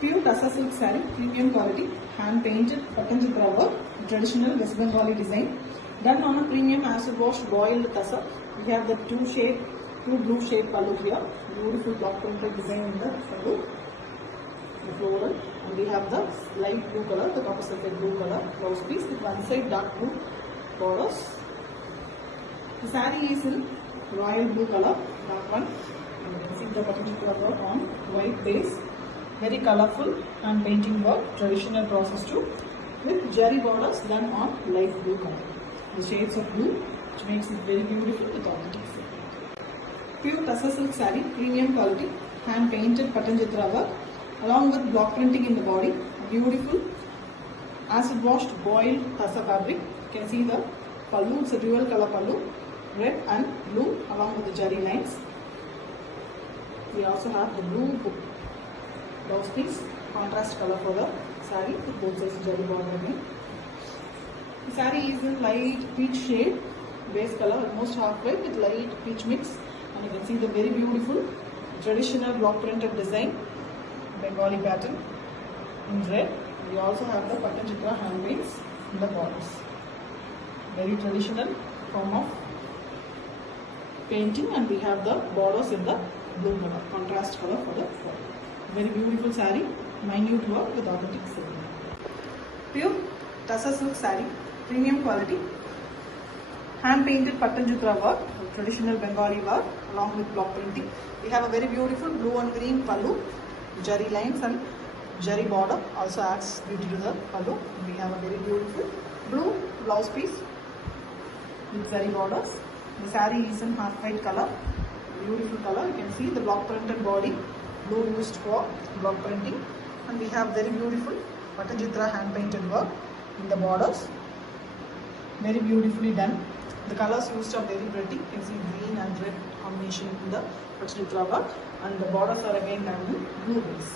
Pure Tassa silk saree, premium quality, hand painted, Patanjitra work, traditional West Bengali design, done on a premium acid wash boiled tassa. We have the two blue shade pallu here, beautiful block printed design in the pallu, the floral, and we have the light blue color, the copper sulphate blue color blouse piece with one side dark blue borders. The saree is in royal blue color, dark one. You can see the Patanjitra work on white base. Very colorful and painting work, traditional process too, with jerry borders done on light blue color. The shades of blue, which makes it very beautiful with authentic silk. Pure Tassa silk saree, premium quality, hand painted Patanjitra work, along with block printing in the body. Beautiful acid washed boiled tassa fabric. You can see the pallu, it's a dual color pallu, red and blue, along with the jerry lines. We also have the blue blouse piece, contrast color for the saree with both sides jerry border again. The saree is in light peach shade, base color almost halfway with light peach mix, and you can see the very beautiful traditional block printed design, Bengali pattern in red. We also have the Patanjitra hand paints in the borders. Very traditional form of painting, and we have the borders in the blue color, contrast color for the border. Very beautiful saree, minute work with authentic silk. Pure Tassa silk saree, premium quality, hand painted Patanjitra work, traditional Bengali work along with block printing. We have a very beautiful blue and green pallu, jerry lines and jerry border also adds beauty to the pallu. We have a very beautiful blue blouse piece with jerry borders. The saree is in half white color, beautiful color. You can see the block printed body, blue used for block printing, and we have very beautiful Patanjitra hand painted work in the borders, very beautifully done. The colors used are very pretty. You can see green and red combination in the Patanjitra work, and the borders are again done in blue base.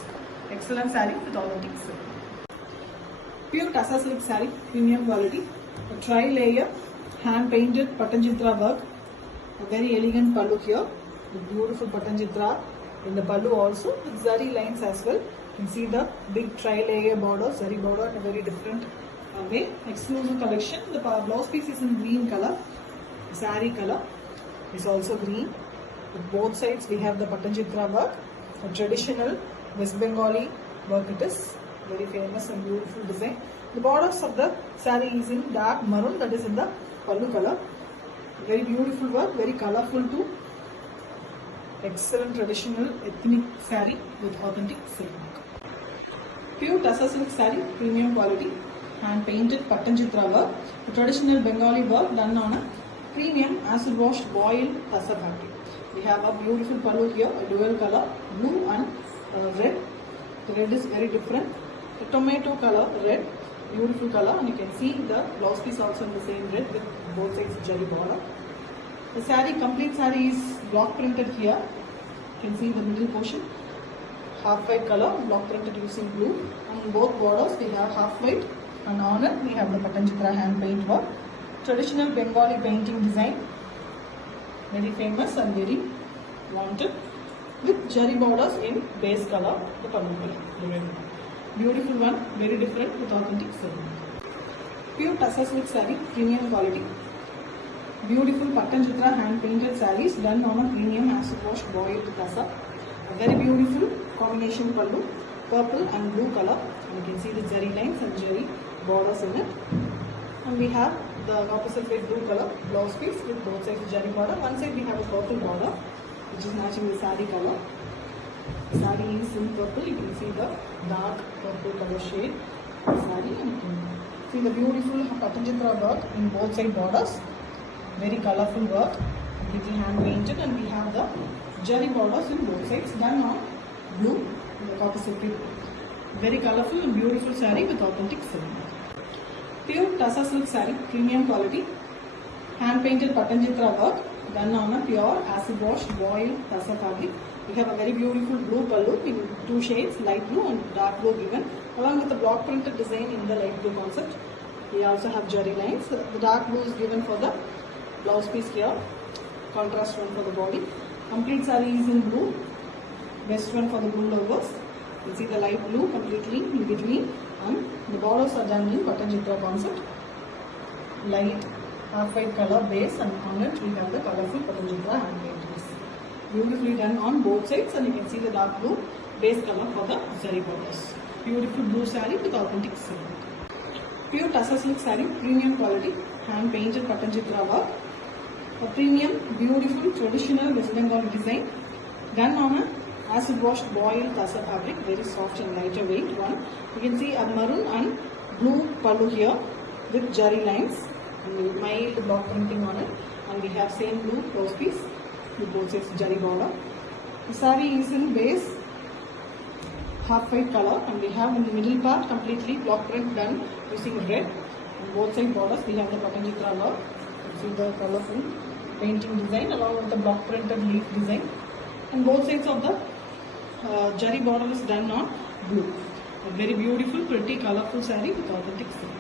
Excellent saree with authentic silk. Pure Tassa silk saree, premium quality, a tri-layer hand painted Patanjitra work, a very elegant pallu here with beautiful Patanjitra in the pallu also with zari lines as well. You can see the big tri-layer border, zari border in a very different way. Exclusive collection. The blouse piece is in green color. The saree color is also green. With both sides we have the Patanjitra work, a traditional West Bengali work it is. Very famous and beautiful design. The borders of the saree is in dark maroon, that is in the pallu color. Very beautiful work, very colorful too. Excellent traditional ethnic saree with authentic silk work. Pure Tassa silk saree, premium quality, hand painted Patanjitra work, traditional Bengali work done on a premium acid washed boiled tassa fabric. We have a beautiful pallu here, a dual color, blue and red. The red is very different. The tomato color red, beautiful color, and you can see the blouse piece also in the same red with both sides jerry border. The saree, complete saree is block printed here. You can see the middle portion, half white color, block printed using blue. On both borders we have half white, and on it we have the Patanjitra hand paint work. Traditional Bengali painting design, very famous and very wanted, with jerry borders in base color, the pallu color, the red one. Beautiful one, very different with authentic silk. Pure Tassa silk saree, premium quality. Beautiful Patanjitra hand painted sarees done on a premium acid wash boiled tassa. A very beautiful combination pallu, purple and blue color. And you can see the jerry lines and jerry borders in it. And we have the copper sulphate blue color blouse piece with both sides jerry border. One side we have a purple border, which is matching the saree color. The saree is in purple. You can see the dark purple color shade of the saree, and you can see the beautiful Patanjitra work in both side borders. Very colorful work, completely hand painted, and we have the jerry borders in both sides done on blue in the copper sulphate. Very colorful and beautiful saree with authentic silk. Pure Tassa silk saree, premium quality, hand painted Patanjitra work done on a pure acid wash boiled tassa fabric. We have a very beautiful blue pallu in two shades, light blue and dark blue given, along with the block printed design in the light blue concept. We also have jerry lines. The dark blue is given for the blouse piece here, contrast one for the body. Complete saree is in blue, best one for the blue lovers. You see the light blue completely in between, and the borders are done in Patanjitra concept. Light half white color base, and on it we have the colorful Patanjitra hand paintings. Beautifully done on both sides, and you can see the dark blue base color for the zari borders. Beautiful blue saree with authentic silk. Pure tussar silk saree, premium quality, hand painted Patanjitra work. A premium, beautiful, traditional West Bengal design, done on a acid washed boiled tussar fabric, very soft and lighter weight one. You can see a maroon and blue pallu here with jari lines and mild block printing on it, and we have same blue close piece with both sides jari border. The saree is in base half white color, and we have in the middle part completely block print done using red. On both side borders we have the Patanjitra work. You see the colorful painting design along with the block printed leaf design, and both sides of the jari border is done on blue. A very beautiful, pretty, colorful saree with authentic silk.